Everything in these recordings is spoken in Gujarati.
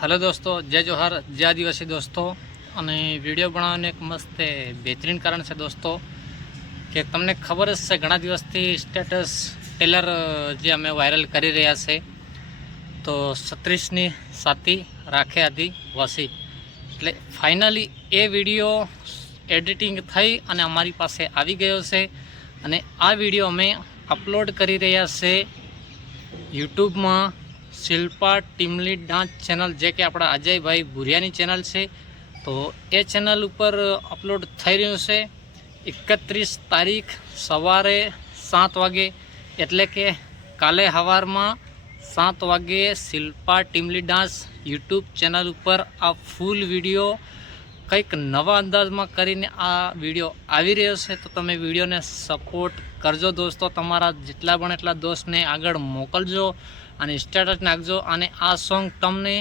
हेलो दोस्तों, जय जोहार, जय आदिवासी दोस्तों। અને વિડીયો બનાવવાનું એક મસ્ત બેહતરીન કારણ છે દોસ્તો કે તમને ખબર જ છે ઘણા દિવસથી સ્ટેટસ ટેલર જે અમે વાયરલ કરી રહ્યા છે તો 36ની સાથી રાખે આદિવાસી એટલે ફાઇનલી એ વિડીયો એડિટિંગ થઈ અને અમારી પાસે આવી ગયો છે અને આ વિડીયો અમે અપલોડ કરી રહ્યા છે યુટ્યુબમાં શિલ્પા ટીમલી ડાન્સ ચેનલ જે કે આપણા અજયભાઈ ભુરિયાની ચેનલ છે। તો એ ચેનલ ઉપર અપલોડ થઈ રહ્યું છે 31 તારીખ સવારે 7 વાગે એટલે કે કાલે સવારમાં 7 વાગે શિલ્પા ટીમલી ડાન્સ યુટ્યુબ ચેનલ ઉપર આ ફૂલ વિડીયો કંઈક નવા અંદાજમાં કરીને આ વિડીયો આવી રહ્યો છે। તો તમે વિડીયોને સપોર્ટ કરજો દોસ્તો, તમારા જેટલા પણ એટલા દોસ્તને આગળ મોકલજો અને સ્ટેટસ નાખજો। અને આ સોંગ તમને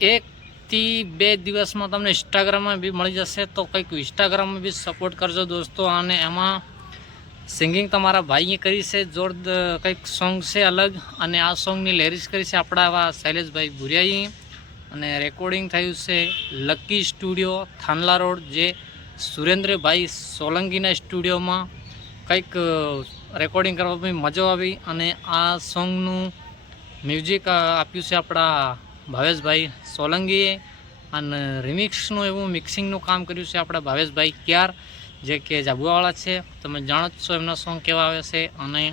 1 થી 2 દિવસમાં તમને ઇન્સ્ટાગ્રામમાં બી મળી જશે, તો કંઈક ઇન્સ્ટાગ્રામમાં બી સપોર્ટ કરજો દોસ્તો। અને એમાં સિંગિંગ તમારા ભાઈએ કરી છે, કંઈક સોંગ છે અલગ, અને આ સોંગની લેરિક્સ કરી છે આપણા આવા શૈલેષભાઈ ભુરિયાએ અને રેકોર્ડિંગ થયું છે લકી સ્ટુડિયો થાનલા રોડ જે સુરેન્દ્રભાઈ સોલંકીના સ્ટુડિયોમાં। કંઈક રેકોર્ડિંગ કરવામાં મજા આવી અને આ સોંગનું મ્યુઝિક આપ્યું છે આપણા ભાવેશભાઈ સોલંકીએ અને રિમિક્સનું એવું મિક્સિંગનું કામ કર્યું છે આપણા ભાવેશભાઈ ક્યાર જે કે જાબુવાવાળા છે। તમે જાણો જ છો એમના સોંગ કેવા આવે છે અને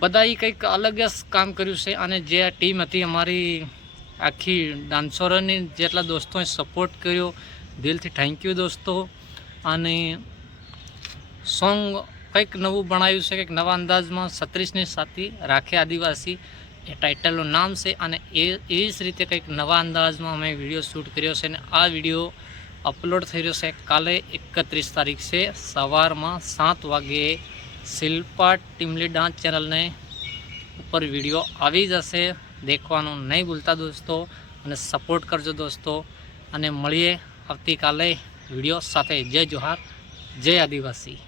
બધાએ કંઈક અલગ જ કામ કર્યું છે। અને જે આ ટીમ હતી અમારી આખી ડાન્સરોની જેટલા દોસ્તોએ સપોર્ટ કર્યો દિલથી થેન્ક યુ દોસ્તો। અને સોંગ કંઈક નવું બનાવ્યું છે, કંઈક નવા અંદાજમાં 36ની સાથી રાખે આદિવાસી એ ટાઇટલનું નામ છે અને એ જ રીતે કંઈક નવા અંદાજમાં અમે વિડીયો શૂટ કર્યો છે અને આ વિડીયો અપલોડ થઈ રહ્યો છે કાલે 31 તારીખ છે સવારમાં 7 વાગે શિલ્પા ટીમલી ડાન્સ ચેનલને ઉપર વિડીયો આવી જશે, દેખવાનું નહીં ભૂલતા દોસ્તો અને સપોર્ટ કરજો દોસ્તો। અને મળીએ આવતીકાલે વિડીયો સાથે। જય જોહાર, જય આદિવાસી।